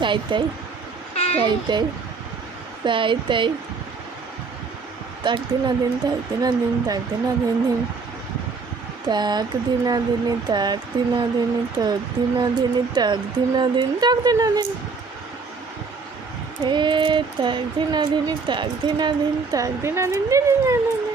তাই তাই তাই তাই তাই তাই তাক দিনা দিন তাক দিনা দিন তাক দিনা দিন দিন তাক দিনা দিনে তাক দিনা দিনে তাক দিনা দিনে তাক দিনা দিন তাক দিনা দিন হে তাক দিনা দিনে তাক দিনা দিন তাক দিনা দিন দিন